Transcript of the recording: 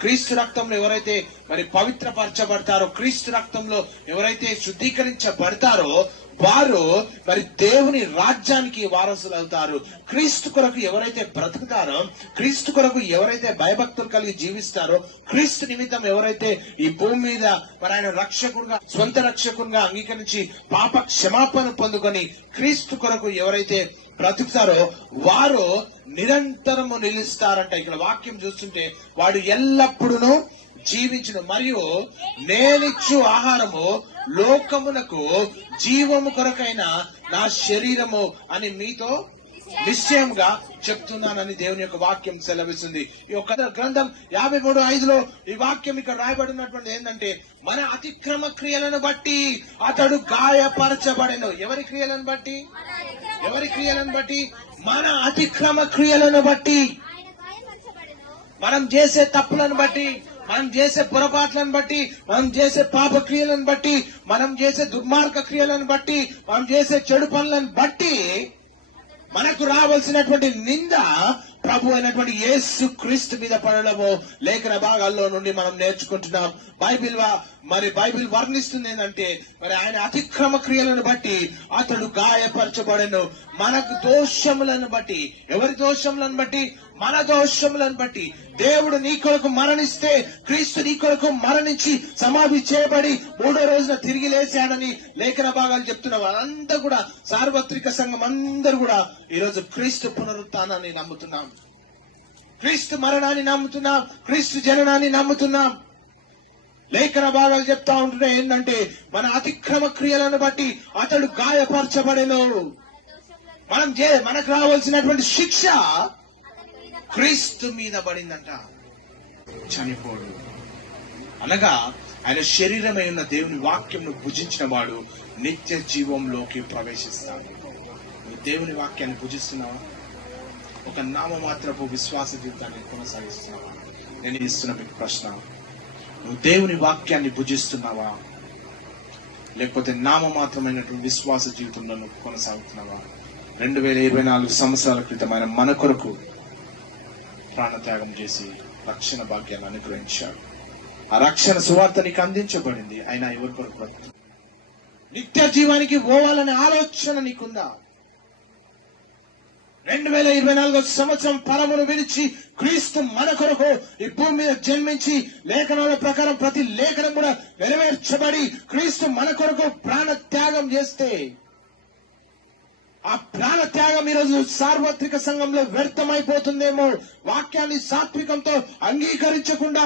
క్రీస్తు రక్తంలో ఎవరైతే మరి పవిత్రపరచబడతారో, క్రీస్తు రక్తంలో ఎవరైతే శుద్ధీకరించబడతారో వారు మరి దేవుని రాజ్యానికి వారసులు అవుతారు. క్రీస్తు కొరకు ఎవరైతే బ్రతుకుతారో, క్రీస్తు కొరకు ఎవరైతే భయభక్తులు కలిగి జీవిస్తారో, క్రీస్తు నిమిత్తం ఎవరైతే ఈ భూమి మీద మరి ఆయన రక్షకుడుగా, స్వంత రక్షకుడుగా అంగీకరించి పాప క్షమాపణ పొందుకొని క్రీస్తు కొరకు ఎవరైతే బ్రతుకుతారో వారు నిరంతరము నిలుస్తారంట. ఇక్కడ వాక్యం చూస్తుంటే వాడు ఎల్లప్పుడూ జీవించును, మరియు నేనిచ్చు ఆహారము లోకమునకు జీవము కొరకైన నా శరీరము అని మీతో నిశ్చయంగా చెప్తున్నానని దేవుని యొక్క వాక్యం సెలవిస్తుంది. ఈ యొక్క గ్రంథం 53:5 ఈ వాక్యం ఇక్కడ రాయబడినటువంటి ఏంటంటే, మన అతిక్రమ క్రియలను బట్టి అతడు గాయపరచబడెను. ఎవరి క్రియలను బట్టి? ఎవరి క్రియలను బట్టి? మన అతిక్రమ క్రియలను బట్టి, మనం చేసే తప్పులను బట్టి, మనం చేసే పొరపాట్లను బట్టి, మనం చేసే పాప క్రియలను బట్టి, మనం చేసే దుర్మార్గ క్రియలను బట్టి, మనం చేసే చెడు పనులను బట్టి మనకు రావాల్సినటువంటి నింద ప్రభు అయినటువంటి యేసు క్రీస్తు మీద పడడము లేఖన భాగాల్లో నుండి మనం నేర్చుకుంటున్నాం. బైబిల్ వర్ణిస్తుంది ఏంటంటే, మరి ఆయన అతిక్రమ క్రియలను బట్టి అతడు గాయపరచబడెను. మనకు దోషములను బట్టి, ఎవరి దోషములను బట్టి? మన దోషములను బట్టి. దేవుడు నీ కొరకు మరణిస్తే, క్రీస్తు నీ కొరకు మరణించి సమాధి చేయబడి 3వ రోజున తిరిగి లేచాడని లేఖన భాగాలు చెప్తున్నారు. వాళ్ళంతా కూడా సార్వత్రిక సంఘం అందరూ కూడా ఈరోజు క్రీస్తు పునరుత్థానాన్ని నమ్ముతున్నాం, క్రీస్తు మరణాన్ని నమ్ముతున్నాం, క్రీస్తు జననాన్ని నమ్ముతున్నాం. లేఖన భాగాలు చెప్తా ఉంటున్నాయి ఏంటంటే, మన అతిక్రమ క్రియలను బట్టి అతడు గాయపరచబడెను. మనకు రావాల్సినటువంటి శిక్ష క్రీస్తు మీద పడిందంట. చనిపోడు అనగా ఆయన శరీరమై ఉన్న దేవుని వాక్యంను భుజించిన వాడు నిత్య జీవంలోకి ప్రవేశిస్తాడు. నువ్వు దేవుని వాక్యాన్ని భుజిస్తున్నావా? ఒక నామమాత్రపు విశ్వాస జీవితాన్ని కొనసాగిస్తున్నావా? నేను ఇస్తున్న మీకు ప్రశ్న, నువ్వు దేవుని వాక్యాన్ని భుజిస్తున్నావా, లేకపోతే నామమాత్రమైనటువంటి విశ్వాస జీవితంలో నువ్వు కొనసాగుతున్నావా? 2024 సంవత్సరాల క్రితం ఆయన మన కొరకు ప్రాణత్యాగం చేసి రక్షణ భాగ్యాన్ని అనుగ్రహించాడు. ఆ రక్షణ సువార్త నీకు అందించబడింది. అయినా ఎవరి కొరకు? నిత్య జీవానికి పోవాలనే ఆలోచన నీకుందా? 2024 సంవత్సరం పరమును విడిచి క్రీస్తు మన కొరకు ఈ భూమి మీద జన్మించి, లేఖనాల ప్రకారం ప్రతి లేఖనం కూడా నెరవేర్చబడి క్రీస్తు మన కొరకు ప్రాణ త్యాగం చేస్తే, ఆ ప్రాణ త్యాగం ఈరోజు సార్వత్రిక సంఘంలో వ్యర్థమైపోతుందేమో. వాక్యాన్ని సాత్వికంతో అంగీకరించకుండా